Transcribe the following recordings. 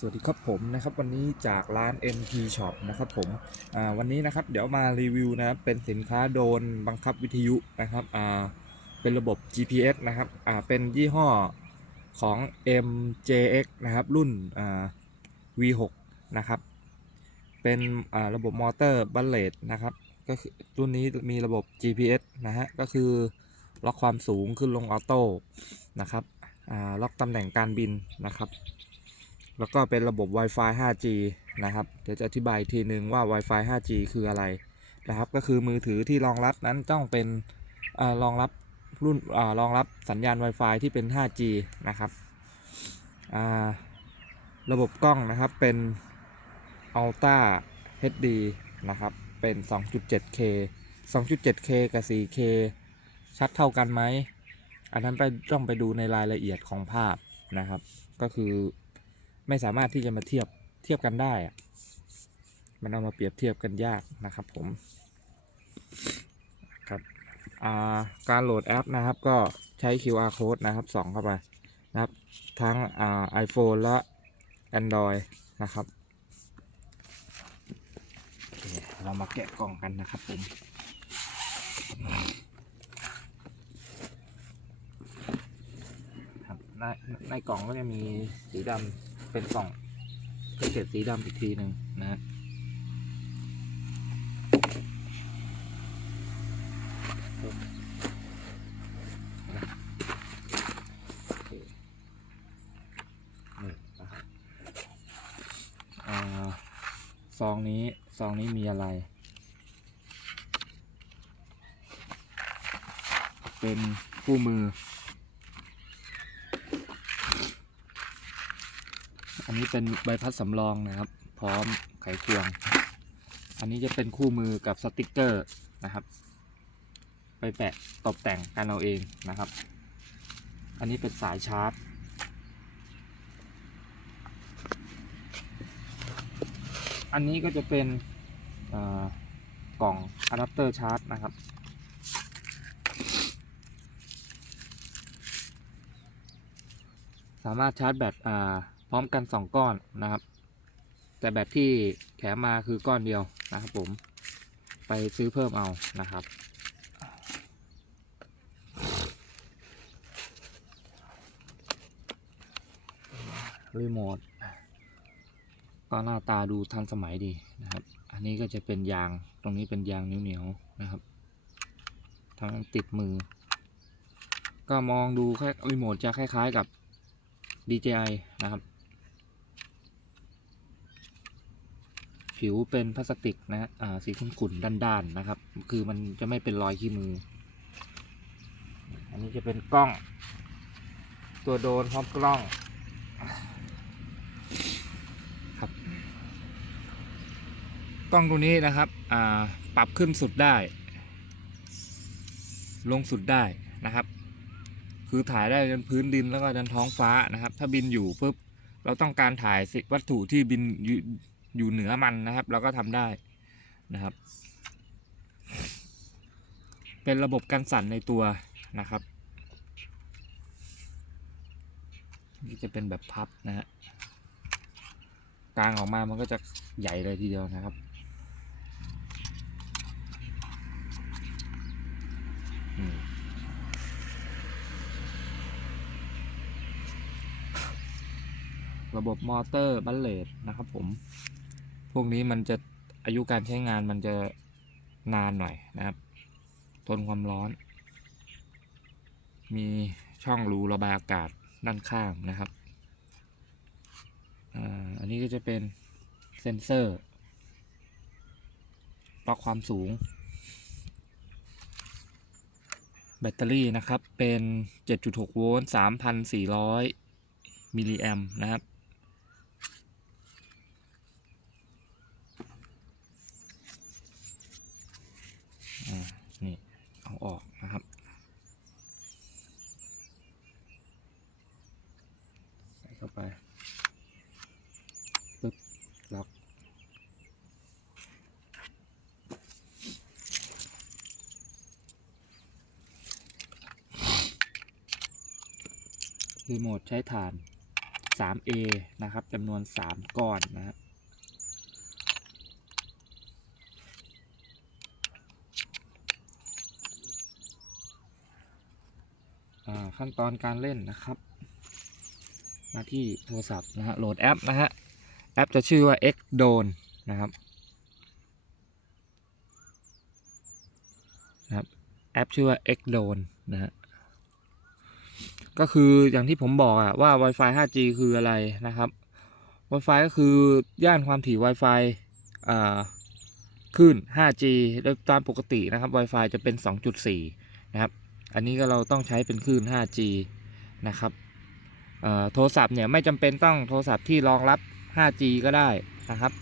สวัสดีครับผมนะครับวันนี้จากร้าน NT Shop นะครับผมวันนี้นะครับเดี๋ยวมารีวิวนะครับเป็นสินค้าโดนบังคับวิทยุนะครับเป็นระบบ GPS นะครับเป็นยี่ห้อของ MJX นะครับรุ่น V6 นะครับเป็นระบบมอเตอร์บัลเลตนะครับก็คือรุ่นนี้มีระบบ GPS นะฮะก็คือล็อกความสูงขึ้นลงออโต้นะครับล็อกตำแหน่งการบินนะครับ แล้วก็เป็นระบบ Wi-Fi 5G นะครับ เดี๋ยวจะอธิบายอีกทีนึงว่า Wi-Fi 5G คืออะไรนะครับ ก็คือมือถือที่รองรับนั้นต้องเป็นอรองรับรุ่นอรองรับสัญญาณ Wi-Fi ที่เป็น 5G นะครับระบบกล้องนะครับเป็น Ultra HD นะครับ เป็น 2.7K 2.7K กับ 4K ชัดเท่ากันไหม อันนั้นไปต้องไปดูในรายละเอียดของภาพนะครับ ก็คือ ไม่สามารถที่จะมาเทียบเทียบกันได้มันเอามาเปรียบเทียบกันยากนะครับผมครับาการโหลดแอปนะครับ ก็ใช้ QR code นะครับส่องเข้าไปนะครับ ทั้งอ่า iPhone และ Android นะครับเเรามาแกะกล่องกันนะครับผมครับในในกล่องก็จะมีสีดำ เป็นกล่องแพ็กเกจสีดำอีกทีหนึ่งนะฮะซองนี้ซองนี้มีอะไร เป็นคู่มือ อันนี้เป็นใบพัดสำรองนะครับ พร้อมไขควง อันนี้จะเป็นคู่มือกับสติกเกอร์นะครับ ไปแปะตกแต่งกันเราเองนะครับ อันนี้เป็นสายชาร์จ อันนี้ก็จะเป็นกล่องอะแดปเตอร์ชาร์จนะครับสามารถชาร์จแบตอ่า พร้อมกัน 2 ก้อนนะครับ แต่แบตที่แถมมาคือก้อนเดียวนะครับผมไปซื้อเพิ่มเอานะครับ รีโมทก็หน้าตาดูทันสมัยดีนะครับ อันนี้ก็จะเป็นยางตรงนี้เป็นยางเหนียวๆนะครับทำให้ติดมือ ก็มองดูแค่รีโมทจะคล้ายๆกับ DJI นะครับ ผิวเป็นพลาสติกนะฮะอ่าสีขุ่นๆด้านๆนะครับ คือมันจะไม่เป็นรอยขี้มือ อันนี้จะเป็นกล้อง ตัวโดนพร้อมกล้องครับกล้องตัวนี้นะครับอ่าปรับขึ้นสุดได้ ลงสุดได้นะครับ คือถ่ายได้จนพื้นดินแล้วก็จนท้องฟ้านะครับ ถ้าบินอยู่ปุ๊บเราต้องการถ่ายสิวัตถุที่บิน อยู่เหนือมันนะครับ เราก็ทำได้นะครับ เป็นระบบกันสั่นในตัวนะครับนี่จะเป็นแบบพับนะฮะกลางออกมามันก็จะใหญ่เลยทีเดียวนะครับระบบมอเตอร์บัลเลตนะครับผม พวกนี้มันจะอายุการใช้งานมันจะนานหน่อยนะครับ ทนความร้อน มีช่องรูระบายอากาศด้านข้างนะครับอันนี้ก็จะเป็นเซนเซอร์ล็อกความสูง แบตเตอรี่นะครับเป็น 7.6 โวลต์ 3,400 มิลลิแอมนะครับ อ่า นี่ เอาออกนะครับ ใส่เข้าไปปึ๊บล็อกรีโมทใช้ถ่าน 3A นะครับจำนวน 3 ก้อนนะฮะอ่า ขั้นตอนการเล่นนะครับ มาที่โทรศัพท์นะฮะโหลดแอปนะฮะแอปจะชื่อว่า X Drone นะครับนะครับแอปชื่อว่า X Drone นะฮะก็คืออย่างที่ผมบอกอะว่า Wi-Fi 5G คืออะไรนะครับ Wi-Fi ก็คือย่านความถี่ Wi-Fi อ่าคลื่น 5G โดยตามปกตินะครับ Wi-Fi จะเป็น 2.4 นะครับ อันนี้ก็เราต้องใช้เป็นคลื่น 5G นะครับโทรศัพท์เนี่ยไม่จำเป็นต้องโทรศัพท์ที่รองรับ 5G ก็ได้นะครับ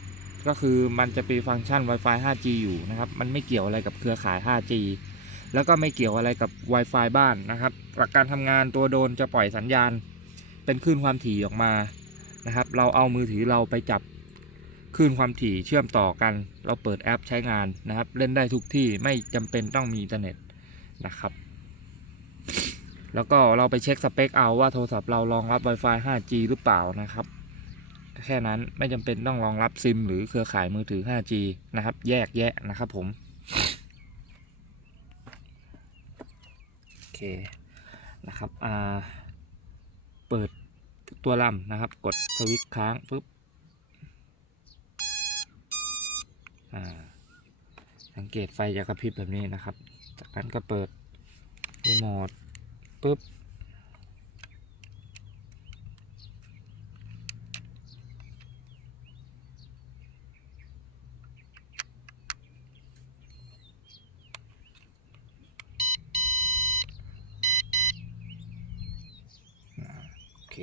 ก็คือมันจะเป็นฟังก์ชัน Wi-Fi 5G อยู่นะครับ มันไม่เกี่ยวอะไรกับเครือข่าย 5G แล้วก็ไม่เกี่ยวอะไรกับ Wi-Fi บ้านนะครับ หลักการทำงานตัวโดรนจะปล่อยสัญญาณ เป็นคลื่นความถี่ออกมานะครับ เราเอามือถือเราไปจับคลื่นความถี่เชื่อมต่อกัน เราเปิดแอปใช้งานนะครับ เล่นได้ทุกที่ไม่จำเป็นต้องมีอินเทอร์เน็ตนะครับ แล้วก็เราไปเช็คสเปคเอาว่าโทรศัพท์เรารองรับ Wi-Fi 5G หรือเปล่านะครับ แค่นั้นไม่จำเป็นต้องรองรับซิมหรือเครือข่ายมือถือ 5G นะครับ แยกแยะนะครับผมโอเคนะครับอ่าเปิดตัวลำนะครับ กดสวิตช์ค้างปุ๊บอ่าสังเกตไฟจะกระพริบแบบนี้นะครับ จากนั้นก็เปิดรีโมท ปุ๊บโอเค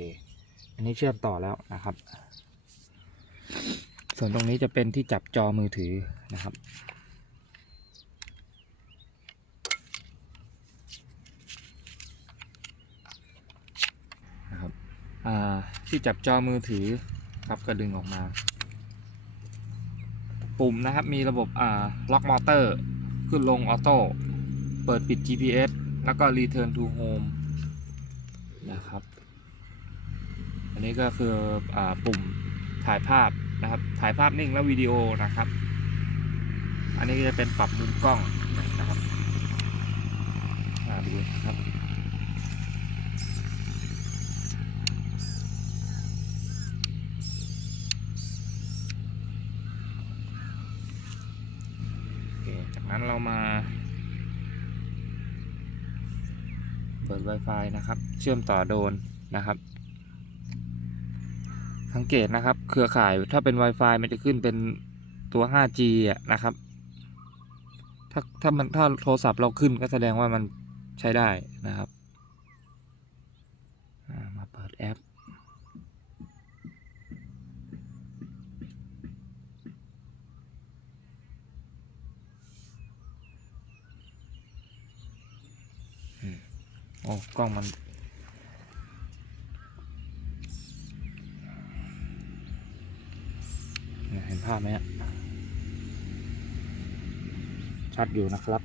อันนี้เชื่อมต่อแล้วนะครับ ส่วนตรงนี้จะเป็นที่จับจอมือถือนะครับ อ่า ที่จับจอมือถือครับก็ดึงออกมา ปุ่มนะครับมีระบบอ่าล็อกมอเตอร์ ขึ้นลงออโต้เปิดปิด GPS แล้วก็ Return to Home นะครับ อันนี้ก็คืออาปุ่มถ่ายภาพนะครับ ถ่ายภาพนิ่งและวิดีโอนะครับ อันนี้จะเป็นปรับมุมกล้องนะครับอ่าดูนะครับ โอเค จากนั้นเรามา เปิด Wi-Fi นะครับ เชื่อมต่อโดนนะครับ สังเกตนะครับ เครือข่ายถ้าเป็น Wi-Fi มันจะขึ้นเป็นตัว 5G อะนะครับ ถ้าถ้ามันถ้าโทรศัพท์เราขึ้นก็แสดงว่ามันใช้ได้นะครับอ่ามาเปิดแอป โอ้กล้องมันเห็นภาพไหมฮะชัดอยู่นะครับ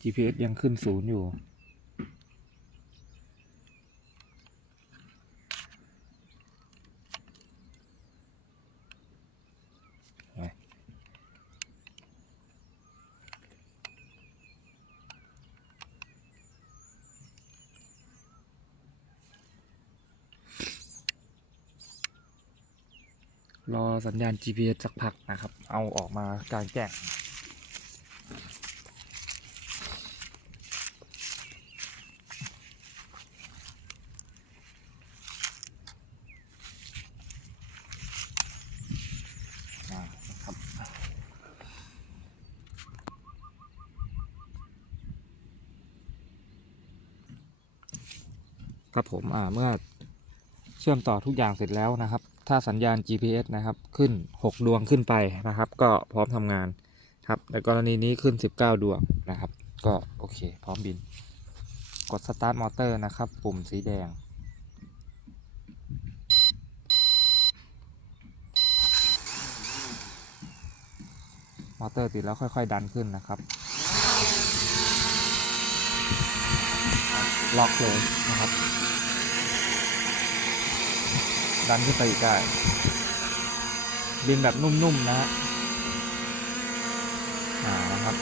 GPS ยังขึ้นศูนย์อยู่ รอสัญญาณ GPS สักพักนะครับ เอาออกมากลางแจ้งอ่านะครับครับผม อ่า เมื่อเชื่อมต่อทุกอย่างเสร็จแล้วนะครับ ถ้าสัญญาณ GPS นะครับ ขึ้น 6 ดวงขึ้นไปนะครับ ก็พร้อมทำงานครับในกรณีนี้ขึ้น 19 ดวงนะครับ ก็โอเค พร้อมบิน กด Start Motor นะครับ ปุ่มสีแดง มอเตอร์ติดแล้วค่อยๆ ดันขึ้นนะครับ ล็อกเลยนะครับ ดันขึ้นไปอีกได้ บินแบบนุ่มๆนะฮะอ่านะครับ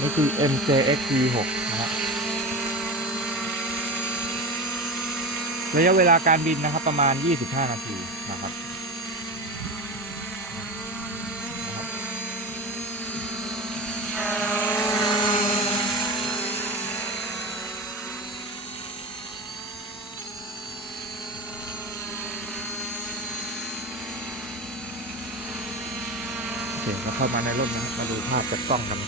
นี่คือ MJXV6 นะฮะระยะเวลาการบินนะครับประมาณ 25 นาทีนะครับ โอ เข้ามาในร่มนะมาดูภาพจากกล้องกัน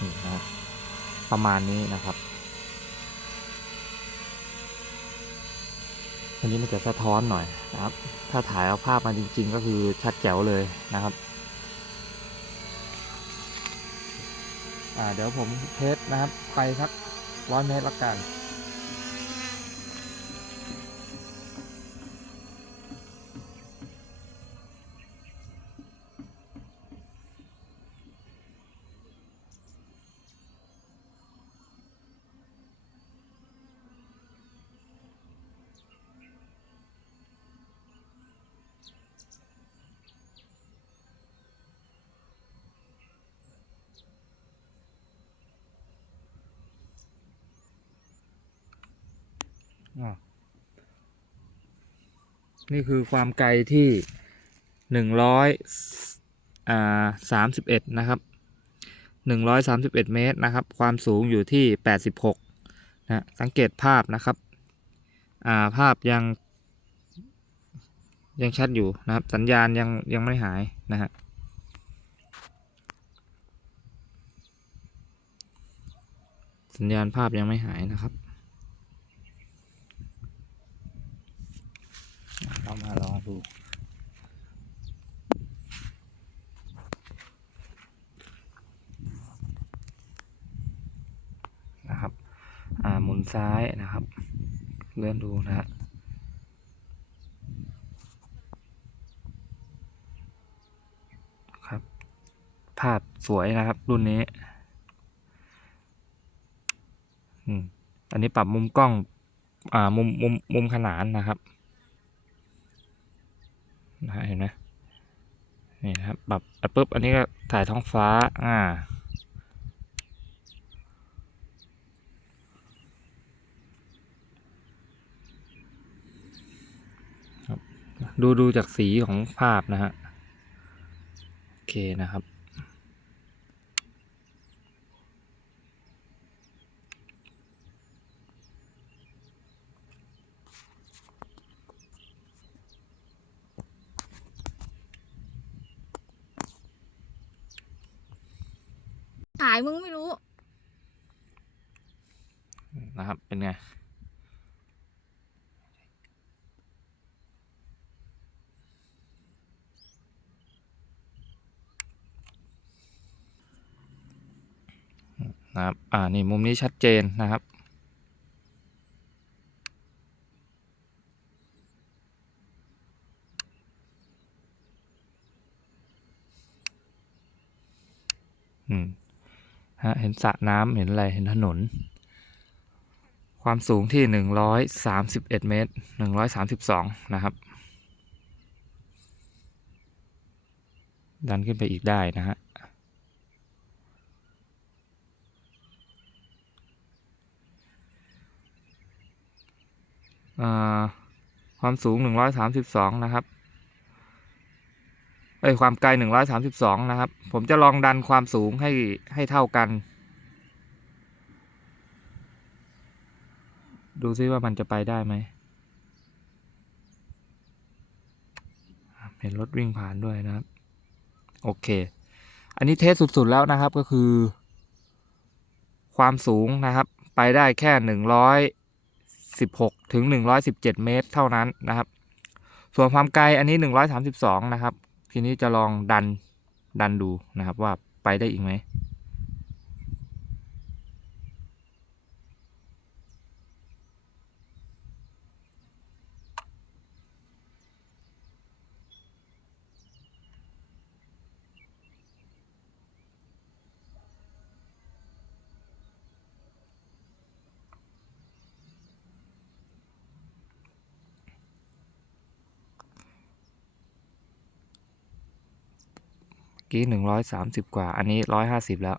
นี่นะประมาณนี้นะครับ อันนี้มันจะสะท้อนหน่อยนะครับ ถ้าถ่ายเอาภาพมาจริง ๆ ก็คือชัดแจ๋วเลยนะครับอ่าเดี๋ยวผมเทสนะครับ ไปสักร้อยเมตรละกัน นี่คือความไกลที่หนึ่งร้อยสามสิบเอ็ดนะครับหนึ่งร้อยสามสิบเอ็ดเมตรนะครับ ความสูงอยู่ที่แปดสิบหกนะสังเกตภาพนะครับาภาพยัง ยังชัดอยู่นะครับ สัญญาณยังยังไม่หายนะฮะสัญญาณภาพยังไม่หายนะครับ เรามาลองดูนะครับ อ่าหมุนซ้ายนะครับ เลื่อนดูนะฮะครับ ภาพสวยนะครับ รุ่นนี้ อืม อันนี้ปรับมุมกล้อง อ่า มุม มุม มุมขนานนะครับ นะเห็นไหมนี่นะครับปรับปุ๊บอันนี้ก็ถ่ายท้องฟ้าอ่าดูดูจากสีของภาพนะฮะ โอเคนะครับ ถ่ายมึงไม่รู้ นะครับ เป็นไง นะครับอ่านี่มุมนี้ชัดเจนนะครับ อืมฮะเห็นสระน้ำเห็นอะไร เห็นถนน ความสูงที่หนึ่งร้อยสามสิบเอ็ดเมตรหนึ่งร้อยสามสิบสองนะครับ ดันขึ้นไปอีกได้นะฮะ ความสูงหนึ่งร้อยสามสิบสองนะครับ เอ้ย ความไกลหนึ่งร้อยสามสิบสองนะครับ ผมจะลองดันความสูงให้ให้เท่ากัน ดูซิว่ามันจะไปได้ไหม เห็นรถวิ่งผ่านด้วยนะครับ โอเค อันนี้เทสสุด ๆ แล้วนะครับก็คือ ความสูงนะครับ ไปได้แค่หนึ่งร้อย 116 ถึง 117 เมตรเท่านั้นนะครับ ส่วนความไกลอันนี้ 132 นะครับ ทีนี้จะลองดันดันดูนะครับว่าไปได้อีกไหม กี้หนึ่งร้อยสามสิบกว่า อันนี้ร้อยห้าสิบแล้ว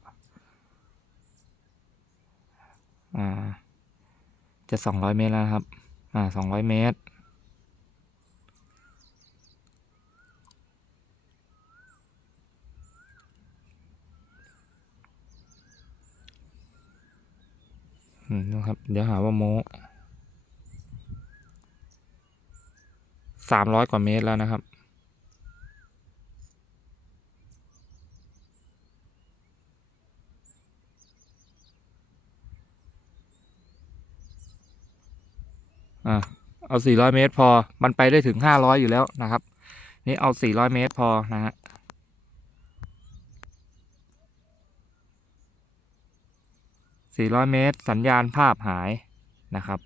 อ่า จะสองร้อยเมตรแล้วครับ อ่าสองร้อยเมตร อืมนะครับ เดี๋ยวหาว่าโมสามร้อยกว่าเมตรแล้วนะครับ อะเอา400เมตรพอ มันไปได้ถึง500อยู่แล้วนะครับ นี่เอา400เมตรพอนะฮะ400เมตร สัญญาณภาพหายนะครับ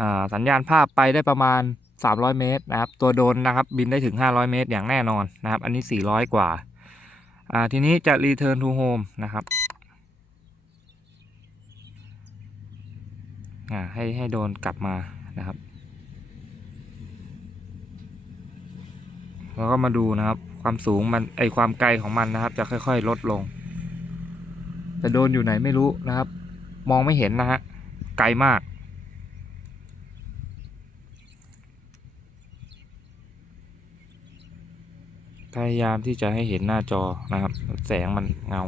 อ่าสัญญาณภาพไปได้ประมาณ 300 เมตรนะครับ ตัวโดรนนะครับ บินได้ถึง 500 เมตรอย่างแน่นอนนะครับ อันนี้ 400 กว่า อ่าทีนี้จะ return to home นะครับอ่าให้ให้โดนกลับมานะครับ แล้วก็มาดูนะครับ ความสูงมันไอความไกลของมันนะครับ จะค่อยๆ ลดลง แต่โดนอยู่ไหนไม่รู้นะครับ มองไม่เห็นนะฮะไกลมาก พยายามที่จะให้เห็นหน้าจอนะครับ แสงมันเงา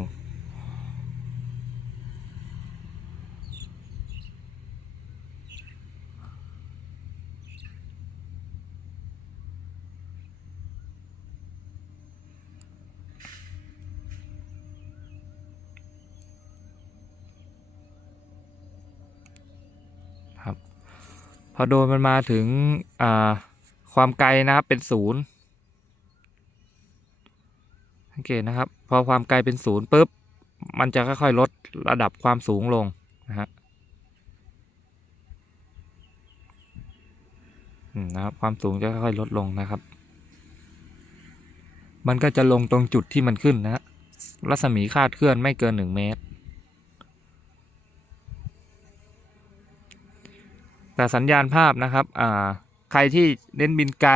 ครับ พอโดนมันมาถึงความไกลนะครับเป็นศูนย์ งเกตนะครับ พอความไกลเป็นศูนย์ปุ๊บ มันจะค่อยๆลดระดับความสูงลงนะฮะนะครับความสูงจะค่อยๆลดลงนะครับ มันก็จะลงตรงจุดที่มันขึ้นนะฮะรัศมีคาดเคลื่อนไม่เกินหนึ่งเมตร แต่สัญญาณภาพนะครับอ่าใครที่เน้นบินไกล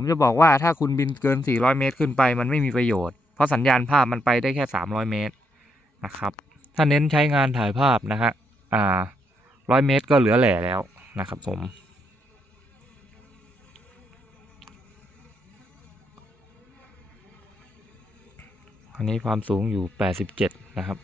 ผมจะบอกว่าถ้าคุณบินเกิน 400 เมตรขึ้นไป มันไม่มีประโยชน์ เพราะสัญญาณภาพมันไปได้แค่ 300 เมตรนะครับ ถ้าเน้นใช้งานถ่ายภาพนะฮะอ่า100เมตรก็เหลือแหล่แล้วนะครับผม อันนี้ความสูงอยู่ 87 นะครับ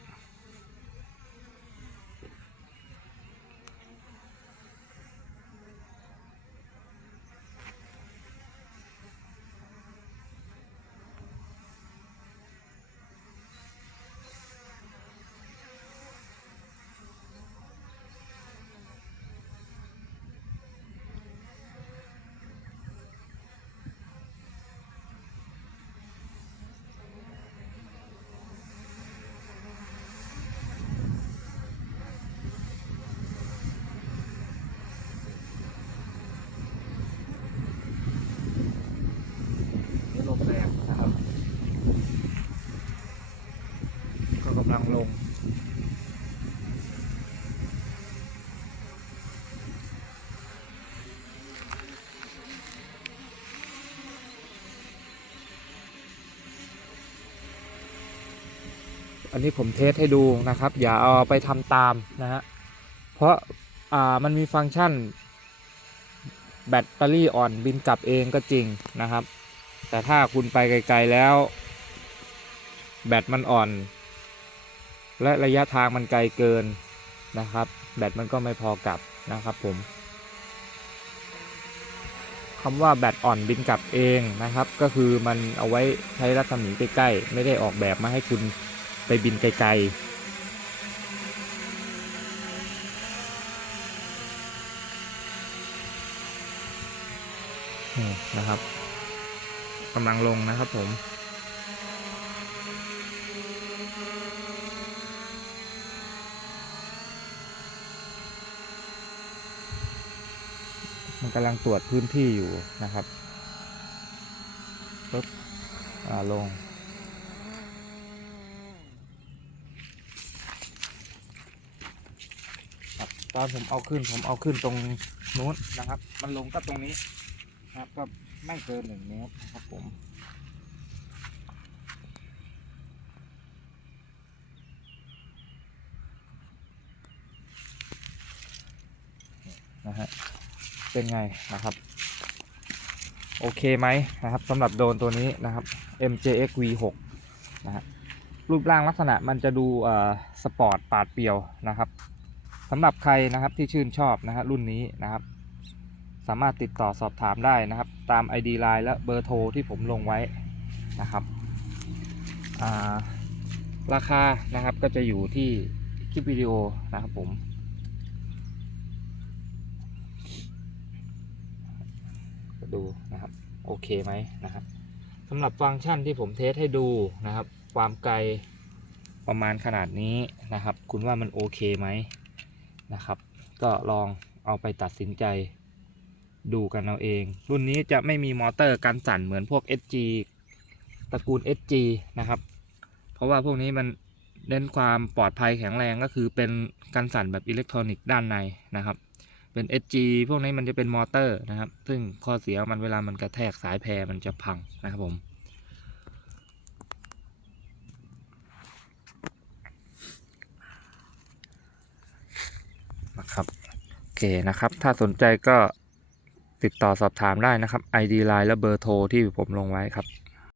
นี่ลมแรงนะครับ ก็กำลังลง อันนี้ผมเทสให้ดูนะครับ อย่าเอาไปทำตามนะฮะเพราะอ่ามันมีฟังก์ชัน แบตเตอรี่อ่อนบินกลับเองก็จริงนะครับ แต่ถ้าคุณไปไกล ๆแล้ว แบตมันอ่อน และระยะทางมันไกลเกินนะครับ แบตมันก็ไม่พอกลับนะครับผมคำว่าแบตอ่อนบินกลับเองนะครับ ก็คือมันเอาไว้ใช้รัศมีใกล้ๆไม่ได้ออกแบบมาให้คุณ ไปบินไกลๆ นี่นะครับกำลังลงนะครับผมมันกำลังตรวจพื้นที่อยู่นะครับรถอ่าลง ครับ ตอนผมเอาขึ้นผมเอาขึ้นตรงนู้นนะครับ มันลงก็ตรงนี้นะครับก็ไม่เกินหนึ่งเมตรนะครับผมนะฮะเป็นไงนะครับ โอเคไหมนะครับสำหรับโดรนตัวนี้นะครับ MJX V6 นะฮะรูปร่างลักษณะมันจะดูสปอร์ตปาดเปรียวนะครับำหรับใครนะครับที่ชื่นชอบนะฮะรุ่นนี้นะครับ สามารถติดต่อสอบถามได้นะครับ ตาม ID Line และเบอร์โทรที่ผมลงไว้นะครับาราคานะครับก็จะอยู่ที่คลิปวิดีโอนะครับผมดูนะครับโอเคไหมนะครับสำหรับฟังก์ชันที่ผมเทสให้ดูนะครับ ความไกลประมาณขนาดนี้นะครับ คุณว่ามันโอเคไหม นะครับ ก็ลองเอาไปตัดสินใจดูกันเอาเอง รุ่นนี้จะไม่มีมอเตอร์กันสั่นเหมือนพวก SG ตระกูล SG นะครับ เพราะว่าพวกนี้มันเน้นความปลอดภัยแข็งแรงก็คือเป็นกันสั่นแบบอิเล็กทรอนิกส์ด้านในนะครับ เป็น SG พวกนี้มันจะเป็นมอเตอร์นะครับ ซึ่งข้อเสียมันเวลามันกระแทกสายแพรมันจะพังนะครับผม นะครับโอเคนะครับ ถ้าสนใจก็ติดต่อสอบถามได้นะครับ ID Line และเบอร์โทรที่ผมลงไว้ครับ